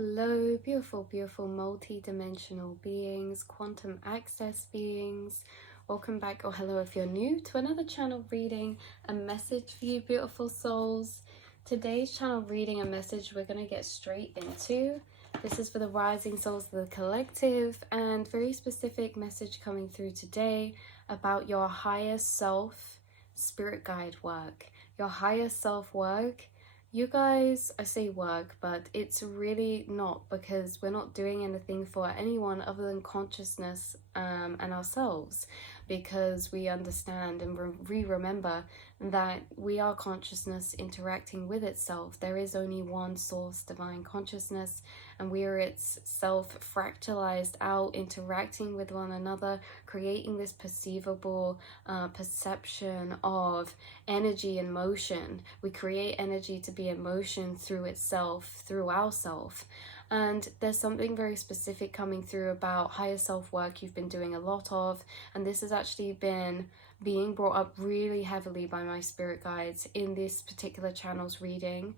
Hello, beautiful, beautiful multi-dimensional beings, quantum access beings. Welcome back, or hello if you're new, to another channel reading, a message for you, beautiful souls. Today's channel reading, a message we're going to get straight into. This is for the rising souls of the collective, and very specific message coming through today about your higher self spirit guide work, your higher self work. You guys, I say work, but it's really not, because we're not doing anything for anyone other than consciousness and ourselves, because we understand and we remember that we are consciousness interacting with itself. There is only one source, divine consciousness, and we are its self fractalized out, interacting with one another, creating this perceivable perception of energy and motion. We create energy to be in motion through itself, through ourself. And there's something very specific coming through about higher self work you've been doing a lot of, and this has actually been being brought up really heavily by my spirit guides in this particular channel's reading,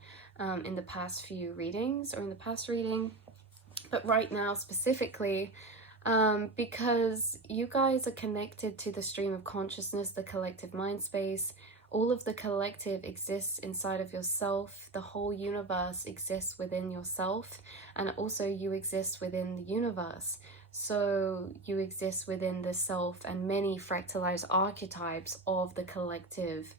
in the past few readings, or in the past reading, but right now specifically, because you guys are connected to the stream of consciousness, the collective mind space. All of the collective exists inside of yourself. The whole universe exists within yourself, and also you exist within the universe. So you exist within the self and many fractalized archetypes of the collective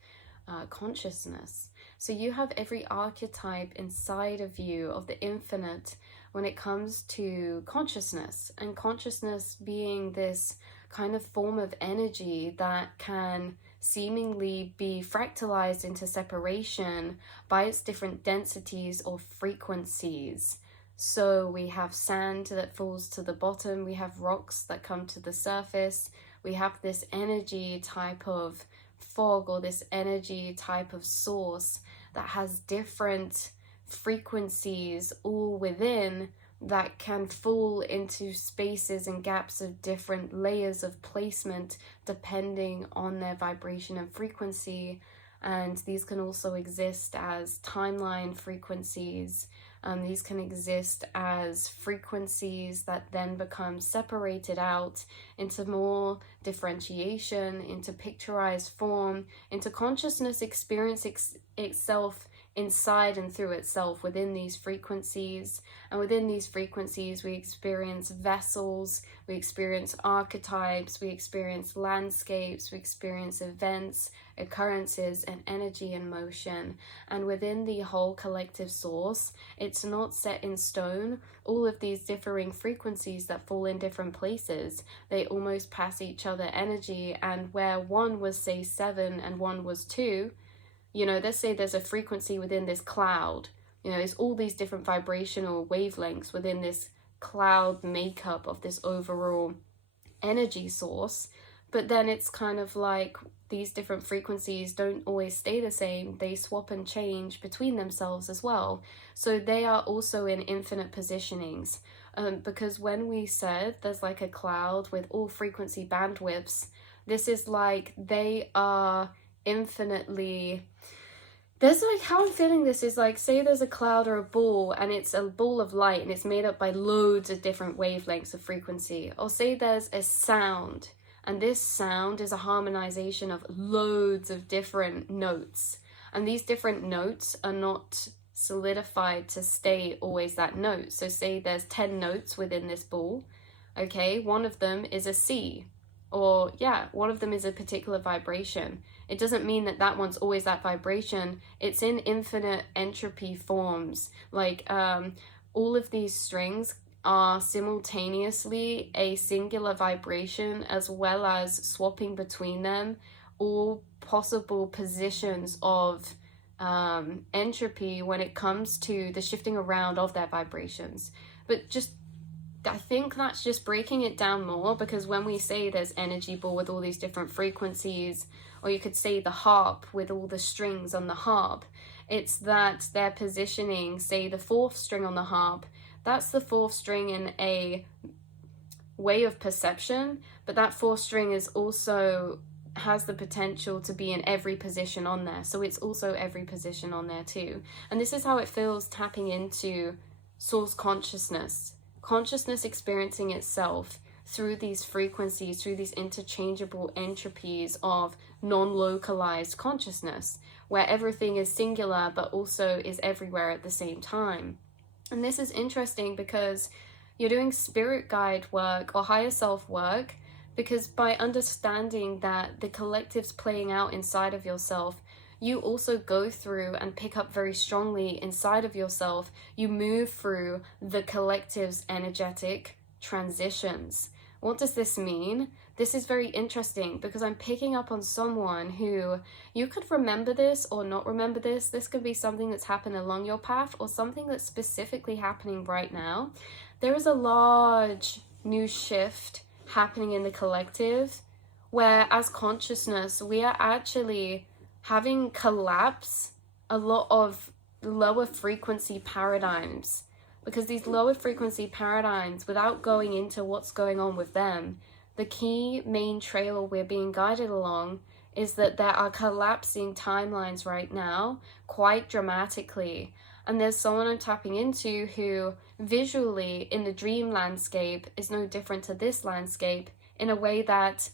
consciousness. So you have every archetype inside of you of the infinite when it comes to consciousness, and consciousness being this kind of form of energy that can seemingly be fractalized into separation by its different densities or frequencies. So we have sand that falls to the bottom, we have rocks that come to the surface, we have this energy type of fog, or this energy type of source that has different frequencies all within, that can fall into spaces and gaps of different layers of placement depending on their vibration and frequency. And these can also exist as timeline frequencies. These can exist as frequencies that then become separated out into more differentiation, into picturized form, into consciousness experience itself inside and through itself within these frequencies. And within these frequencies we experience vessels, we experience archetypes, we experience landscapes, we experience events, occurrences, and energy and motion. And within the whole collective source, it's not set in stone. All of these differing frequencies that fall in different places, they almost pass each other energy, and where one was, say, 7 and one was 2, you know, let's say there's a frequency within this cloud, you know, there's all these different vibrational wavelengths within this cloud makeup of this overall energy source. But then it's kind of like these different frequencies don't always stay the same. They swap and change between themselves as well. So they are also in infinite positionings. Because when we said there's like a cloud with all frequency bandwidths, this is like they are infinitely, there's like, how I'm feeling this is like, say there's a cloud or a ball, and it's a ball of light and it's made up by loads of different wavelengths of frequency. Or say there's a sound, and this sound is a harmonization of loads of different notes, and these different notes are not solidified to stay always that note. So say there's 10 notes within this ball, okay, one of them is a C, or yeah, one of them is a particular vibration. It doesn't mean that that one's always that vibration. It's in infinite entropy forms. Like all of these strings are simultaneously a singular vibration, as well as swapping between them all possible positions of entropy when it comes to the shifting around of their vibrations. But just, I think that's just breaking it down more, because when we say there's energy ball with all these different frequencies, or you could say the harp with all the strings on the harp, it's that they're positioning, say the 4th string on the harp, that's the 4th string in a way of perception, but that 4th string is also has the potential to be in every position on there, so it's also every position on there too. And this is how it feels tapping into source consciousness, consciousness experiencing itself through these frequencies, through these interchangeable entropies of non-localized consciousness, where everything is singular but also is everywhere at the same time. And this is interesting because you're doing spirit guide work or higher self work, because by understanding that the collective's playing out inside of yourself, you also go through and pick up very strongly inside of yourself. You move through the collective's energetic transitions. What does this mean? This is very interesting because I'm picking up on someone who, you could remember this or not remember this. This could be something that's happened along your path or something that's specifically happening right now. There is a large new shift happening in the collective where, as consciousness, we are actually having collapse a lot of lower frequency paradigms, because these lower frequency paradigms, without going into what's going on with them, the key main trail we're being guided along is that there are collapsing timelines right now quite dramatically. And there's someone I'm tapping into who visually in the dream landscape is no different to this landscape, in a way that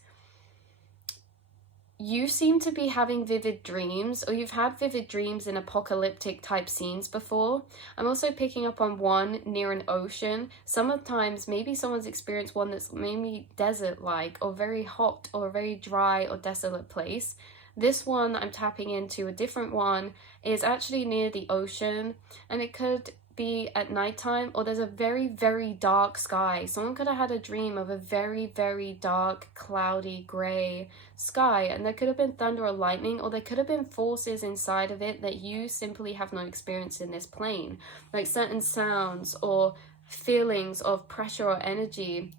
you seem to be having vivid dreams, or you've had vivid dreams in apocalyptic type scenes before. I'm also picking up on one near an ocean. Sometimes maybe someone's experienced one that's maybe desert-like or very hot or a very dry or desolate place. This one I'm tapping into, a different one, is actually near the ocean, and it could be at nighttime, or there's a very, very dark sky. Someone could have had a dream of a very, very dark, cloudy, grey sky, and there could have been thunder or lightning, or there could have been forces inside of it that you simply have not experienced in this plane, like certain sounds or feelings of pressure or energy.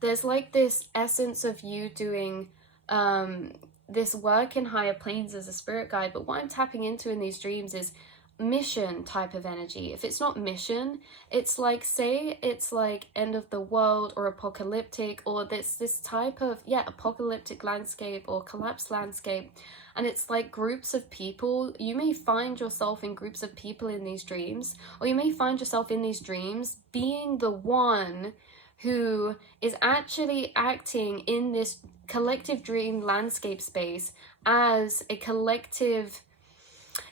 There's like this essence of you doing this work in higher planes as a spirit guide, but what I'm tapping into in these dreams is mission type of energy. If it's not mission, it's like, say it's like end of the world or apocalyptic, or this type of apocalyptic landscape or collapsed landscape, and it's like groups of people. You may find yourself in groups of people in these dreams, or you may find yourself in these dreams being the one who is actually acting in this collective dream landscape space as a collective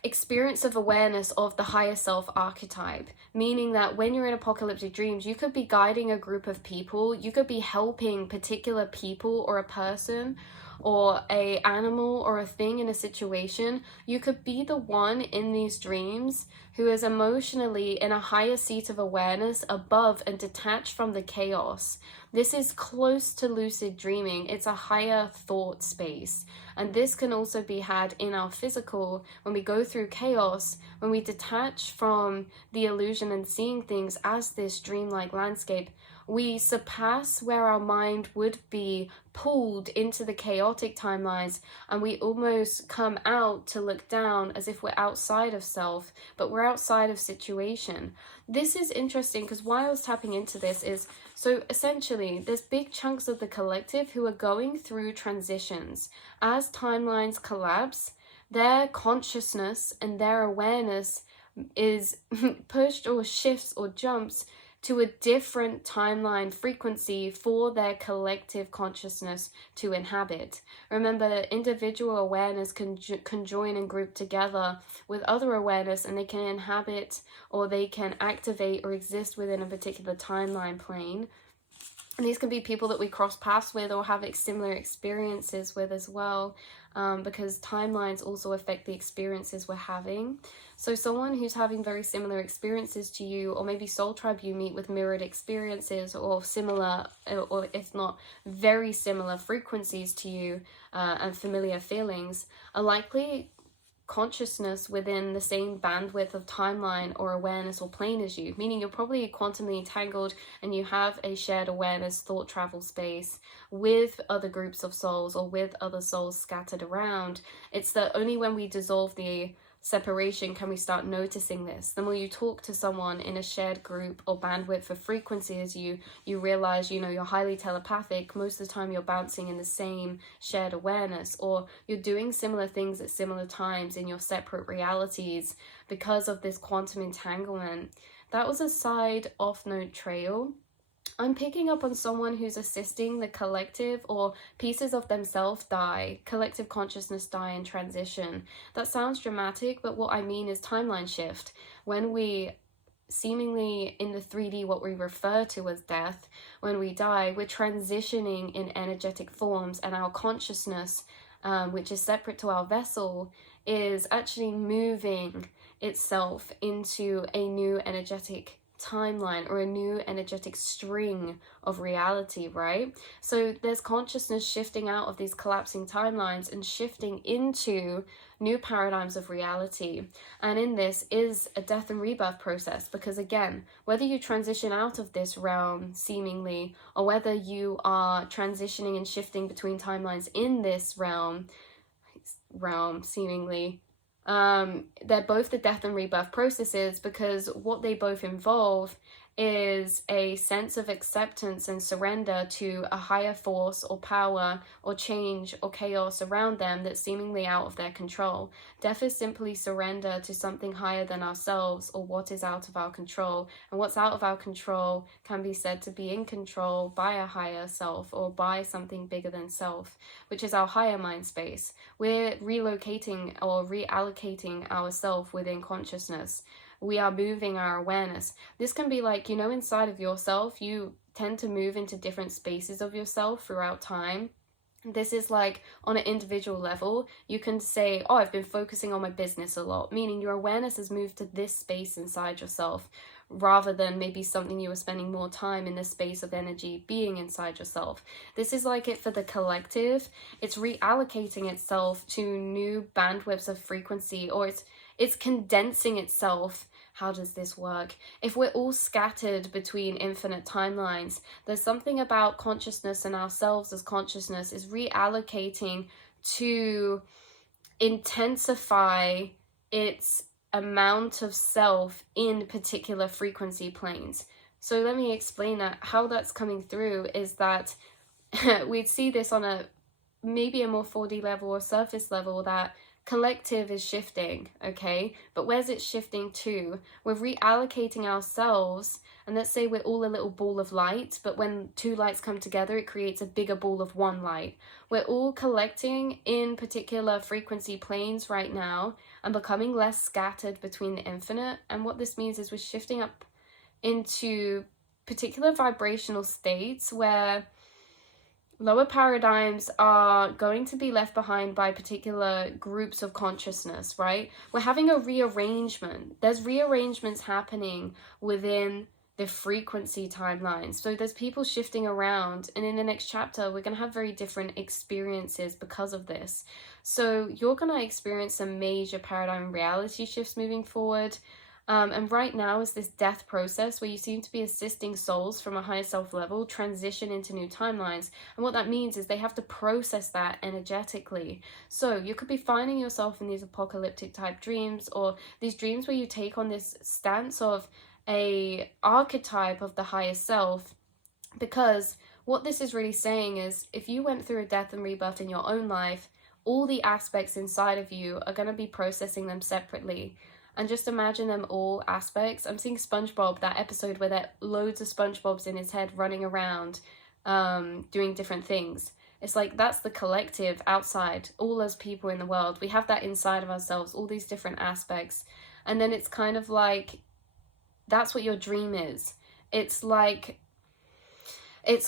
experience of awareness of the higher self archetype, meaning that when you're in apocalyptic dreams, you could be guiding a group of people, you could be helping particular people or a person or a animal or a thing in a situation. You could be the one in these dreams who is emotionally in a higher seat of awareness above and detached from the chaos. This is close to lucid dreaming. It's a higher thought space. And this can also be had in our physical when we go through chaos, when we detach from the illusion and seeing things as this dreamlike landscape. We surpass where our mind would be pulled into the chaotic timelines, and we almost come out to look down as if we're outside of self, but we're outside of situation. This is interesting because why I was tapping into this is, so essentially there's big chunks of the collective who are going through transitions. As timelines collapse, their consciousness and their awareness is pushed or shifts or jumps to a different timeline frequency for their collective consciousness to inhabit. Remember that individual awareness can join and group together with other awareness, and they can inhabit or they can activate or exist within a particular timeline plane. And these can be people that we cross paths with or have similar experiences with as well, because timelines also affect the experiences we're having. So someone who's having very similar experiences to you, or maybe soul tribe you meet with mirrored experiences or similar, or if not very similar frequencies to you and familiar feelings, are likely consciousness within the same bandwidth of timeline or awareness or plane as you, meaning you're probably quantumly entangled and you have a shared awareness thought travel space with other groups of souls or with other souls scattered around. It's that only when we dissolve the separation can we start noticing this. The more you talk to someone in a shared group or bandwidth of frequency as you realize, you're highly telepathic. Most of the time you're bouncing in the same shared awareness, or you're doing similar things at similar times in your separate realities because of this quantum entanglement. that was a side off note trail. I'm picking up on someone who's assisting the collective, or pieces of themselves die, collective consciousness die and transition. That sounds dramatic, but what I mean is timeline shift. When we seemingly in the 3D, what we refer to as death, when we die, we're transitioning in energetic forms, and our consciousness, which is separate to our vessel, is actually moving itself into a new energetic timeline, or a new energetic string of reality, right? So there's consciousness shifting out of these collapsing timelines and shifting into new paradigms of reality. And in this is a death and rebirth process, because again, whether you transition out of this realm seemingly, or whether you are transitioning and shifting between timelines in this realm seemingly, they're both the death and rebirth processes, because what they both involve is a sense of acceptance and surrender to a higher force or power or change or chaos around them that's seemingly out of their control. Death is simply surrender to something higher than ourselves, or what is out of our control. And what's out of our control can be said to be in control by a higher self, or by something bigger than self, which is our higher mind space. We're relocating or reallocating ourselves within consciousness. We are moving our awareness. This can be like, you know, inside of yourself, you tend to move into different spaces of yourself throughout time. This is like on an individual level. You can say, oh, I've been focusing on my business a lot, meaning your awareness has moved to this space inside yourself, rather than maybe something you were spending more time in the space of energy being inside yourself. This is like it for the collective. It's reallocating itself to new bandwidths of frequency, or it's condensing itself. How does this work? If we're all scattered between infinite timelines, there's something about consciousness and ourselves as consciousness is reallocating to intensify its amount of self in particular frequency planes. So let me explain that. How that's coming through is that we'd see this on a maybe a more 4D level or surface level, that collective is shifting, okay? But where's it shifting to? We're reallocating ourselves, and let's say we're all a little ball of light, but when two lights come together, it creates a bigger ball of one light. We're all collecting in particular frequency planes right now and becoming less scattered between the infinite. And what this means is we're shifting up into particular vibrational states where lower paradigms are going to be left behind by particular groups of consciousness, right? We're having a rearrangement. There's rearrangements happening within the frequency timelines. So there's people shifting around, and in the next chapter, we're going to have very different experiences because of this. So you're going to experience some major paradigm reality shifts moving forward. And right now is this death process where you seem to be assisting souls from a higher self level transition into new timelines. And what that means is they have to process that energetically. So you could be finding yourself in these apocalyptic type dreams, or these dreams where you take on this stance of a archetype of the higher self, because what this is really saying is if you went through a death and rebirth in your own life, all the aspects inside of you are going to be processing them separately. And just imagine them all aspects. I'm seeing SpongeBob, that episode where there are loads of SpongeBobs in his head running around, doing different things. It's like that's the collective outside, all as people in the world. We have that inside of ourselves, all these different aspects. And then it's kind of like, that's what your dream is. It's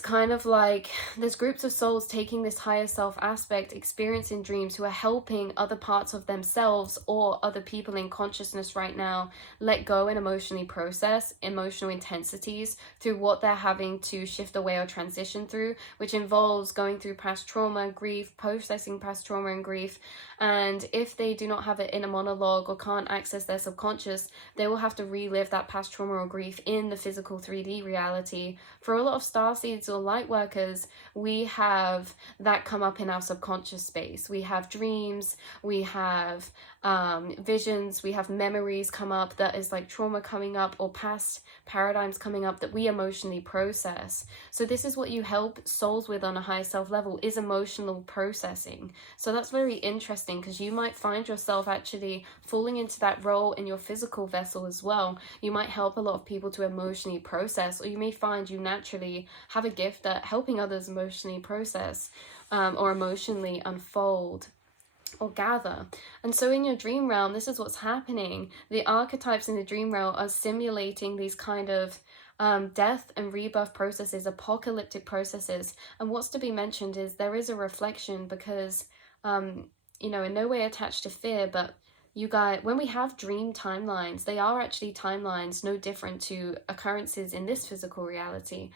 kind of like there's groups of souls taking this higher self aspect, experiencing dreams, who are helping other parts of themselves or other people in consciousness right now let go and emotionally process emotional intensities through what they're having to shift away or transition through, which involves going through past trauma, grief, processing past trauma and grief. And if they do not have an inner monologue or can't access their subconscious, they will have to relive that past trauma or grief in the physical 3D reality. For a lot of starseeds, seeds or light workers, we have that come up in our subconscious space. We have dreams, we have visions, we have memories come up that is like trauma coming up, or past paradigms coming up that we emotionally process. So this is what you help souls with on a higher self level, is emotional processing. So that's very interesting, because you might find yourself actually falling into that role in your physical vessel as well. You might help a lot of people to emotionally process, or you may find you naturally have a gift at helping others emotionally process or emotionally unfold or gather. And so in your dream realm, this is what's happening. The archetypes in the dream realm are simulating these kind of death and rebirth processes, apocalyptic processes. And what's to be mentioned is there is a reflection, because you know, in no way attached to fear, but you guys, when we have dream timelines, they are actually timelines no different to occurrences in this physical reality.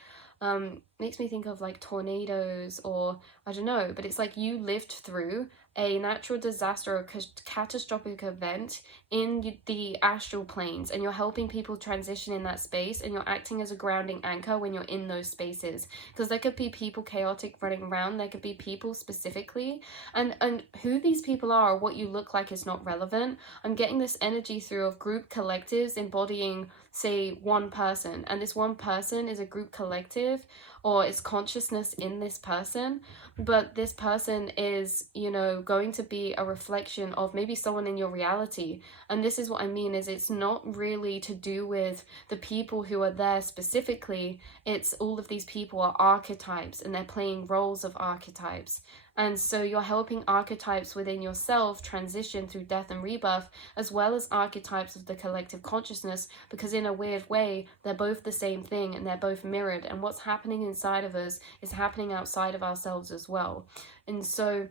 Makes me think of like tornadoes, or I don't know, but it's like you lived through a natural disaster or catastrophic event in the astral planes, and you're helping people transition in that space, and you're acting as a grounding anchor when you're in those spaces, because there could be people chaotic running around, there could be people specifically, and who these people are or what you look like is not relevant. I'm getting this energy through of group collectives embodying, say, one person, and this one person is a group collective, or it's consciousness in this person, but this person is, you know, going to be a reflection of maybe someone in your reality. And this is what I mean, is it's not really to do with the people who are there specifically. It's all of these people are archetypes, and they're playing roles of archetypes. And so you're helping archetypes within yourself transition through death and rebirth, as well as archetypes of the collective consciousness, because in a weird way, they're both the same thing, and they're both mirrored. And what's happening inside of us is happening outside of ourselves as well. And so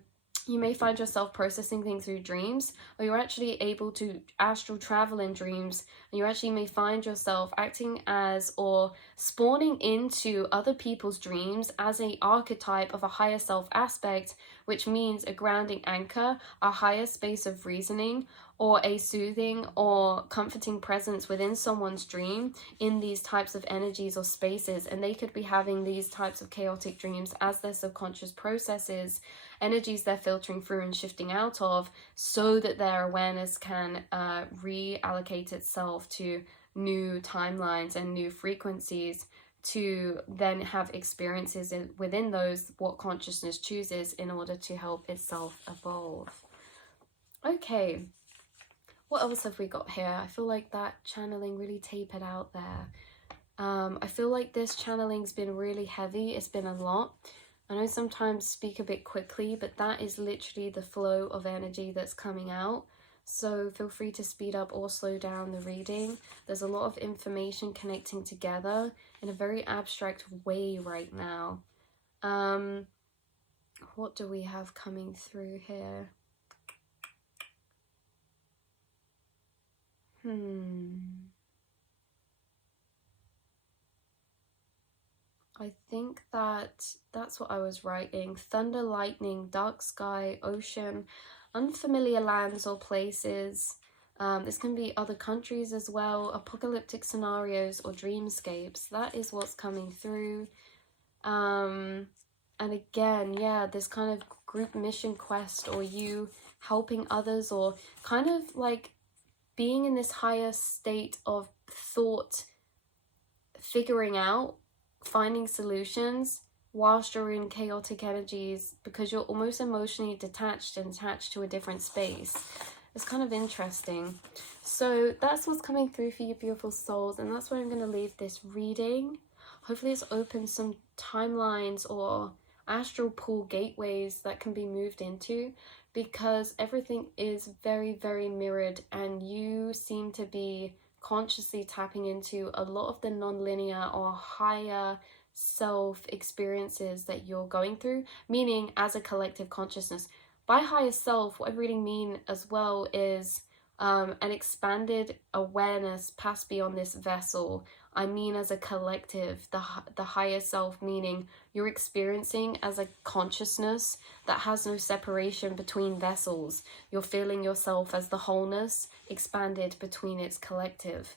you may find yourself processing things through dreams, or you're actually able to astral travel in dreams, and you actually may find yourself acting as, or spawning into other people's dreams as an archetype of a higher self aspect, which means a grounding anchor, a higher space of reasoning, or a soothing or comforting presence within someone's dream in these types of energies or spaces. And they could be having these types of chaotic dreams as their subconscious processes, energies they're filtering through and shifting out of, so that their awareness can reallocate itself to new timelines and new frequencies, to then have experiences within those, what consciousness chooses, in order to help itself evolve. Okay, what else have we got here? I feel like that channeling really tapered out there. I feel like this channeling's been really heavy. It's been a lot. I know sometimes speak a bit quickly, but that is literally the flow of energy that's coming out. So feel free to speed up or slow down the reading. There's a lot of information connecting together in a very abstract way right now. What do we have coming through here? I think that's what I was writing. Thunder, lightning, dark sky, ocean, unfamiliar lands or places. This can be other countries as well, apocalyptic scenarios or dreamscapes. That is what's coming through. And again, yeah, this kind of group mission quest, or you helping others, or kind of like being in this higher state of thought, figuring out, finding solutions whilst you're in chaotic energies, because you're almost emotionally detached and attached to a different space. It's kind of interesting. So that's what's coming through for you beautiful souls, and that's where I'm going to leave this reading. Hopefully it's opened some timelines or astral pool gateways that can be moved into, because everything is very, very mirrored, and you seem to be consciously tapping into a lot of the non-linear or higher self experiences that you're going through, meaning as a collective consciousness. By higher self, what I really mean as well is an expanded awareness past beyond this vessel. I mean as a collective, the higher self, meaning you're experiencing as a consciousness that has no separation between vessels. You're feeling yourself as the wholeness expanded between its collective.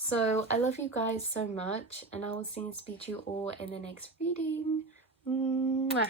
So I love you guys so much, and I will see and speak to you all in the next reading. Mwah.